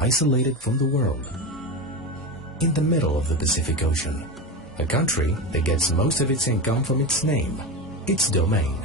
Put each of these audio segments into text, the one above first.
isolated from the world. In the middle of the Pacific Ocean, a country that gets most of its income from its name, its domain.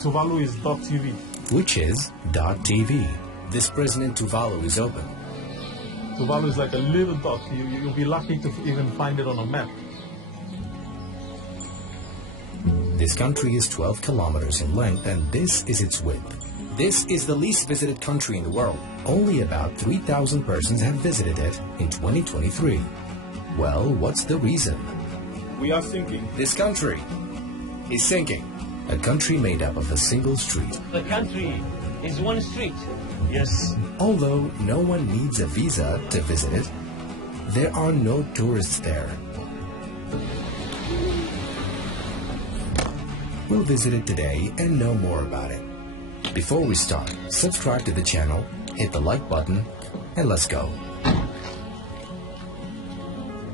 Tuvalu is .tv. Which is .tv. This prison in Tuvalu is open. Tuvalu is like a little dot. You'll be lucky to even find it on a map. This country is 12 kilometers in length, and this is its width. This is the least visited country in the world. Only about 3,000 persons have visited it in 2023. Well, what's the reason? We are sinking. This country is sinking. A country made up of a single street. The country is one street. Yes. Although no one needs a visa to visit it, there are no tourists there. We'll visit it today and know more about it. Before we start, subscribe to the channel, hit the like button, and let's go.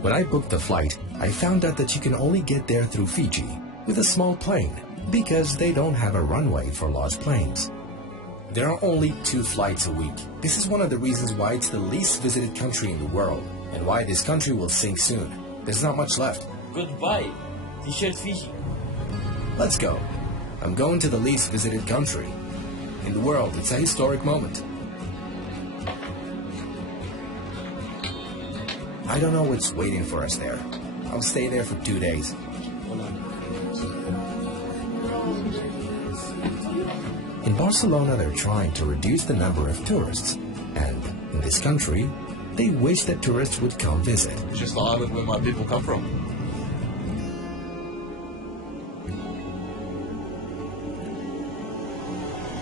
When I booked the flight, I found out that you can only get there through Fiji with a small plane because they don't have a runway for large planes. There are only 2 flights a week. This is one of the reasons why it's the least visited country in the world and why this country will sink soon. There's not much left. Goodbye, T-shirt Fiji. Let's go. I'm going to the least visited country in the world. It's a historic moment. I don't know what's waiting for us there. I'll stay there for 2 days. In Barcelona, they're trying to reduce the number of tourists. And in this country, they wish that tourists would come visit. It's just the island where my people come from.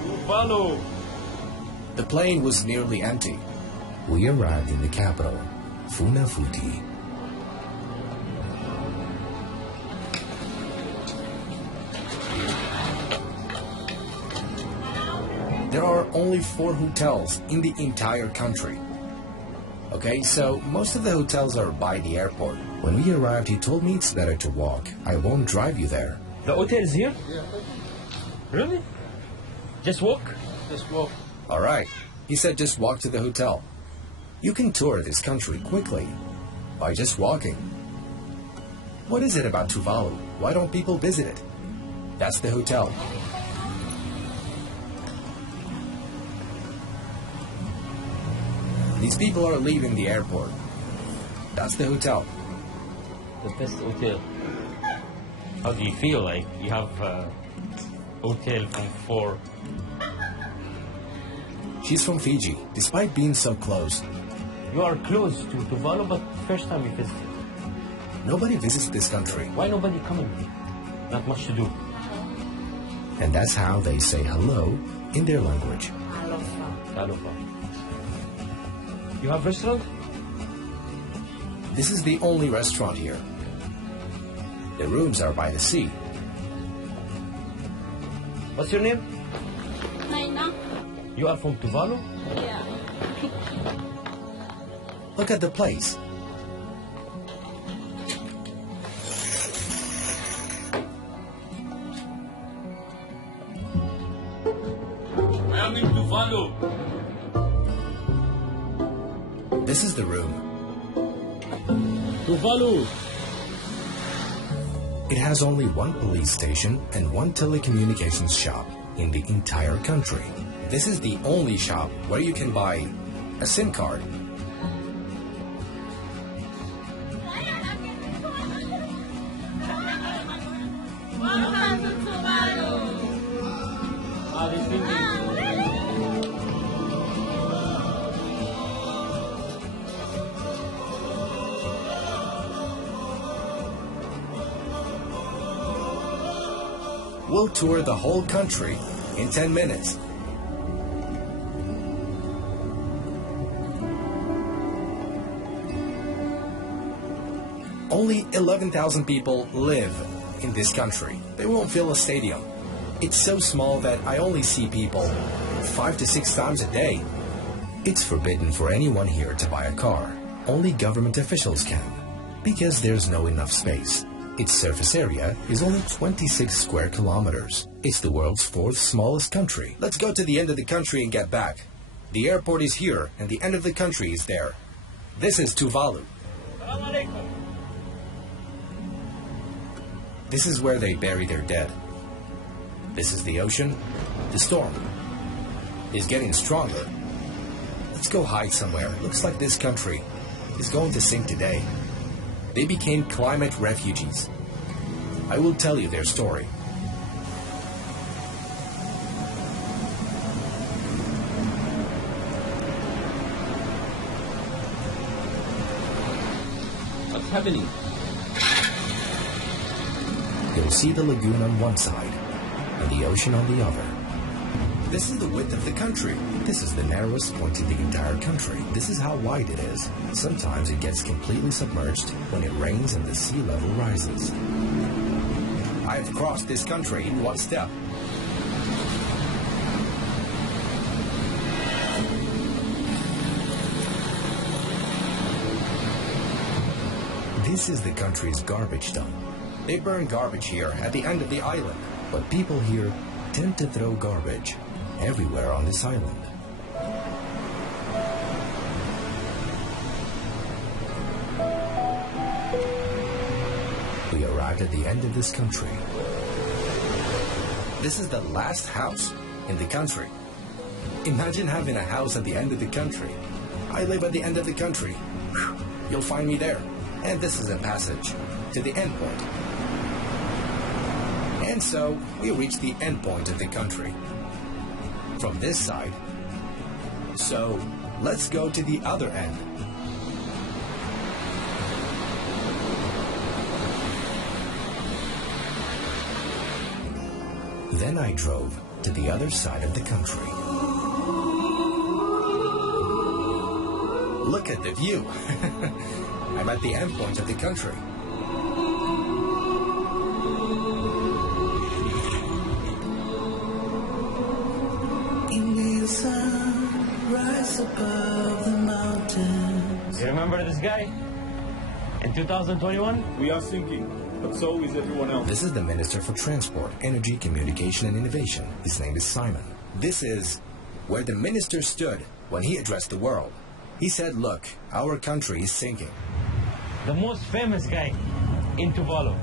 Tuvalu. The plane was nearly empty. We arrived in the capital, Funafuti. There are only 4 hotels in the entire country. Okay, so most of the hotels are by the airport. When we arrived, he told me it's better to walk. I won't drive you there. The hotel is here? Yeah. Really? Just walk? Just walk. All right. He said just walk to the hotel. You can tour this country quickly by just walking. What is it about Tuvalu? Why don't people visit it? That's the hotel. These people are leaving the airport. That's the hotel. The best hotel. How do you feel? Like you have a hotel for 4. She's from Fiji, despite being so close. You are close to Tuvalu, but first time you visit. Nobody visits this country. Why nobody coming? Not much to do. And that's how they say hello in their language. Aloha. You have restaurant? This is the only restaurant here. The rooms are by the sea. What's your name? Naina? You are from Tuvalu? Yeah. Look at the place. I am in Tuvalu. This is the room. Tuvalu. It has only 1 police station and 1 telecommunications shop in the entire country. This is the only shop where you can buy a SIM card. Welcome to Tuvalu. We'll tour the whole country in 10 minutes. Only 11,000 people live in this country. They won't fill a stadium. It's so small that I only see people 5 to 6 times a day. It's forbidden for anyone here to buy a car. Only government officials can, because there's no enough space. Its surface area is only 26 square kilometers. It's the world's 4th smallest country. Let's go to the end of the country and get back. The airport is here, and the end of the country is there. This is Tuvalu. This is where they bury their dead. This is the ocean. The storm is getting stronger. Let's go hide somewhere. Looks like this country is going to sink today. They became climate refugees. I will tell you their story. What's happening? You'll see the lagoon on one side and the ocean on the other. This is the width of the country. This is the narrowest point in the entire country. This is how wide it is. Sometimes it gets completely submerged when it rains and the sea level rises. I have crossed this country in one step. This is the country's garbage dump. They burn garbage here at the end of the island, but people here tend to throw garbage everywhere on this island. We arrived at the end of this country. This is the last house in the country. Imagine having a house at the end of the country. I live at the end of the country. You'll find me there. And this is a passage to the end point. And so we reach the end point of the country from this side. So let's go to the other end. Then I drove to the other side of the country. Look at the view. I'm at the end point of the country. Indian sun rise above the mountains. You remember this guy? In 2021? We are sinking, but so is everyone else. This is the Minister for Transport, Energy, Communication and Innovation. His name is Simon. This is where the minister stood when he addressed the world. He said, look, our country is sinking. The most famous guy in Tuvalu.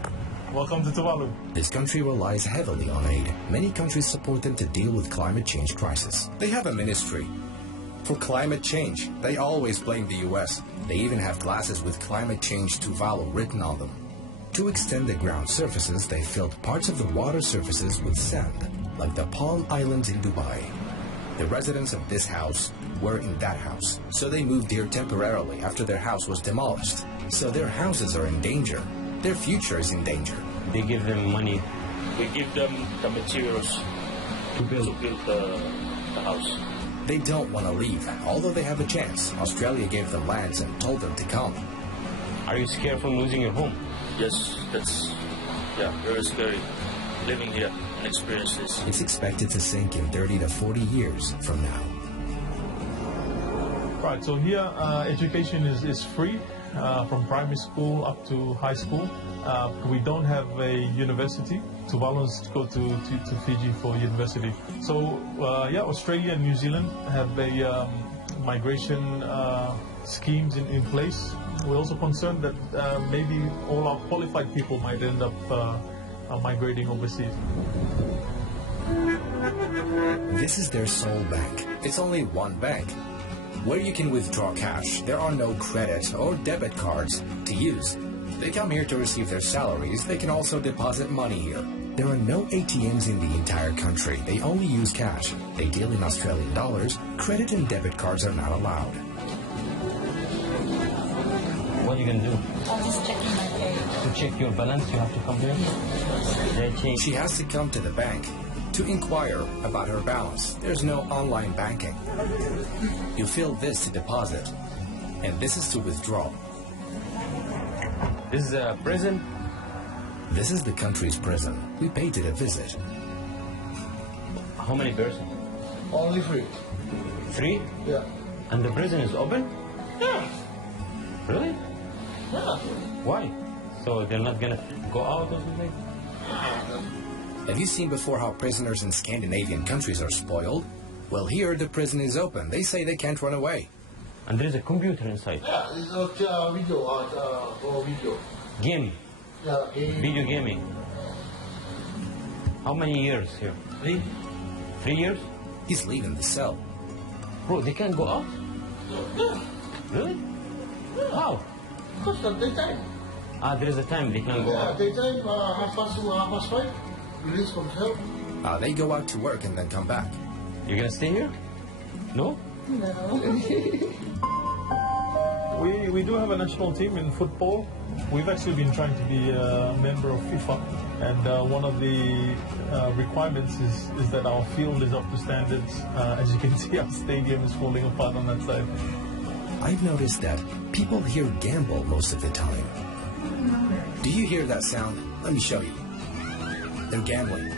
Welcome to Tuvalu. This country relies heavily on aid. Many countries support them to deal with climate change crisis. They have a ministry for climate change. They always blame the US. They even have glasses with climate change Tuvalu written on them. To extend the ground surfaces, they filled parts of the water surfaces with sand, like the Palm Islands in Dubai. The residents of this house were in that house, so they moved here temporarily after their house was demolished. So their houses are in danger. Their future is in danger. They give them money We give them the materials to build. the house. They don't want to leave, although they have a chance. Australia gave them lands and told them to come. Are you scared from losing your home? Yes, that's very scary. Living here and experience this. It's expected to sink in 30 to 40 years from now. Right, so here education is free from primary school up to high school. We don't have a university. Tuvaluans go to Fiji for university. So Australia and New Zealand have a migration schemes in place. We're also concerned that maybe all our qualified people might end up migrating overseas. This is their sole bank. It's only one bank where you can withdraw cash. There are no credit or debit cards to use. They come here to receive their salaries. They can also deposit money here. There are no ATMs in the entire country. They only use cash. They deal in Australian dollars. Credit and debit cards are not allowed. What are you going to do? I'm just checking my pay. To check your balance, you have to come here? They change. She has to come to the bank to inquire about her balance. There's no online banking. You fill this to deposit, and this is to withdraw. This is a prison? This is the country's prison. We paid it a visit. How many persons? Only 3. 3? Yeah. And the prison is open? Yeah. Really? Yeah. Why? So they're not gonna go out or something? Have you seen before how prisoners in Scandinavian countries are spoiled? Well, here the prison is open. They say they can't run away. And there's a computer inside. Yeah, it's video, for video. Gaming. Yeah, game. Video gaming. How many years here? 3 years? He's leaving the cell. Bro, they can't go out? Yeah, Really? How? because at daytime. There is a time they can go Yeah, out. daytime, 5:30, release from cell. They go out to work and then come back. You're gonna stay here? No? We do have a national team in football. We've actually been trying to be a member of FIFA, and one of the requirements is that our field is up to standards. As you can see, our stadium is falling apart on that side. I've noticed that people here gamble most of the time. Do you hear that sound? Let me show you. They're gambling.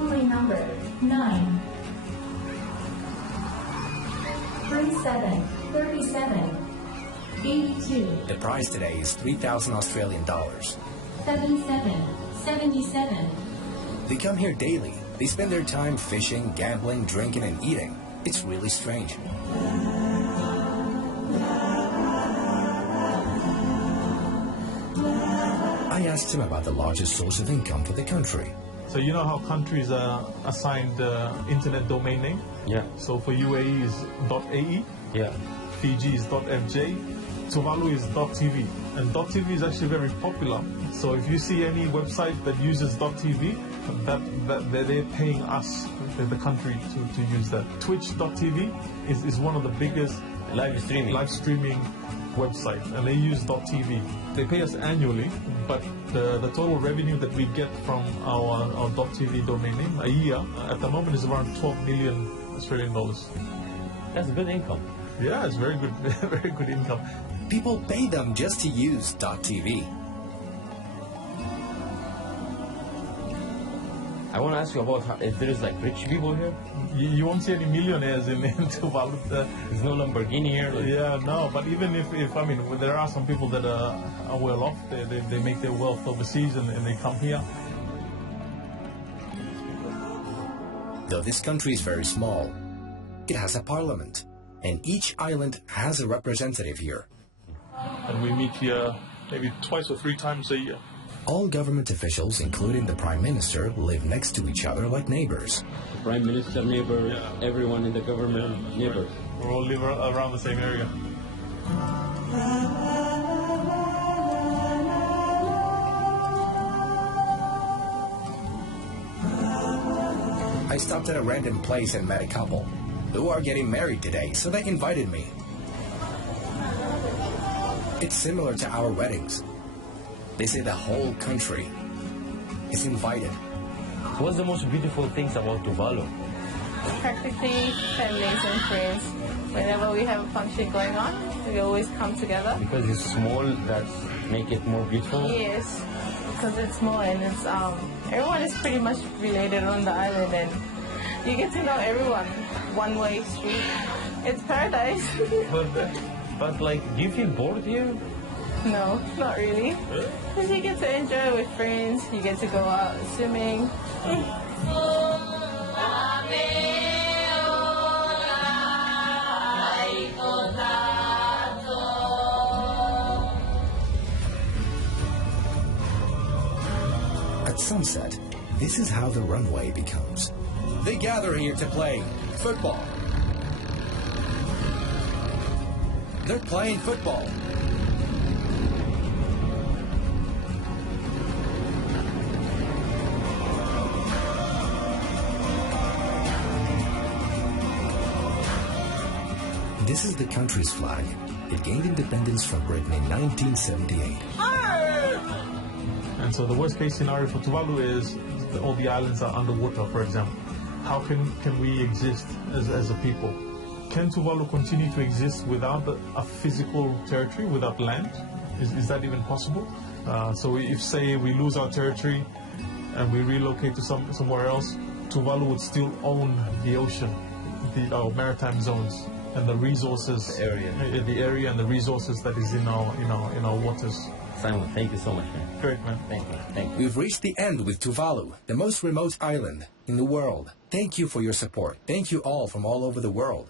Only number 9. 37, 37, 82, The prize today is 3,000 Australian dollars. 77, 77. They come here daily. They spend their time fishing, gambling, drinking, and eating. It's really strange. I asked him about the largest source of income for the country. So you know how countries are assigned internet domain name? Yeah. So for UAE is .ae, Yeah. Fiji is .fj, Tuvalu is .tv, and .tv is actually very popular. So if you see any website that uses .tv, that they're paying us, the country, to use that. Twitch.tv is one of the biggest Live streaming website, and they use .tv. They pay us annually, but the total revenue that we get from our .tv domain name a year at the moment is around 12 million Australian dollars. That's good income. Yeah, it's very good, very good income. People pay them just to use .tv. I want to ask you about if there is like rich people here. You won't see any millionaires in Tuvalu. There's no Lamborghini here. Yeah, no, but even if I mean, there are some people that are well off. They make their wealth overseas and they come here. Though this country is very small, it has a parliament, and each island has a representative here. And we meet here maybe twice or 3 times a year. All government officials, including the Prime Minister, live next to each other like neighbors. Prime Minister, neighbors, Yeah. everyone in the government, neighbors. We all live around the same area. I stopped at a random place and met a couple who are getting married today, so they invited me. It's similar to our weddings. They say the whole country is invited. What's the most beautiful things about Tuvalu? Practically, families and friends. Whenever we have a function going on, we always come together. Because it's small, that's make it more beautiful. Yes, because it's small and it's everyone is pretty much related on the island, and you get to know everyone. One-way street. It's paradise. But like, do you feel bored here? No, not really. Because you get to enjoy with friends, you get to go out swimming. At sunset, this is how the runway becomes. They gather here to play football. They're playing football. This is the country's flag. It gained independence from Britain in 1978. And so the worst case scenario for Tuvalu is that all the islands are underwater, for example. How can we exist as a people? Can Tuvalu continue to exist without a physical territory, without land? Is that even possible? So if, say, we lose our territory and we relocate to somewhere else, Tuvalu would still own the ocean, our maritime zones, and the resources, The area. the area and the resources that is in our waters. Simon, thank you so much, man. Great, man. Thank you. Thank you. We've reached the end with Tuvalu, the most remote island in the world. Thank you for your support. Thank you all from all over the world.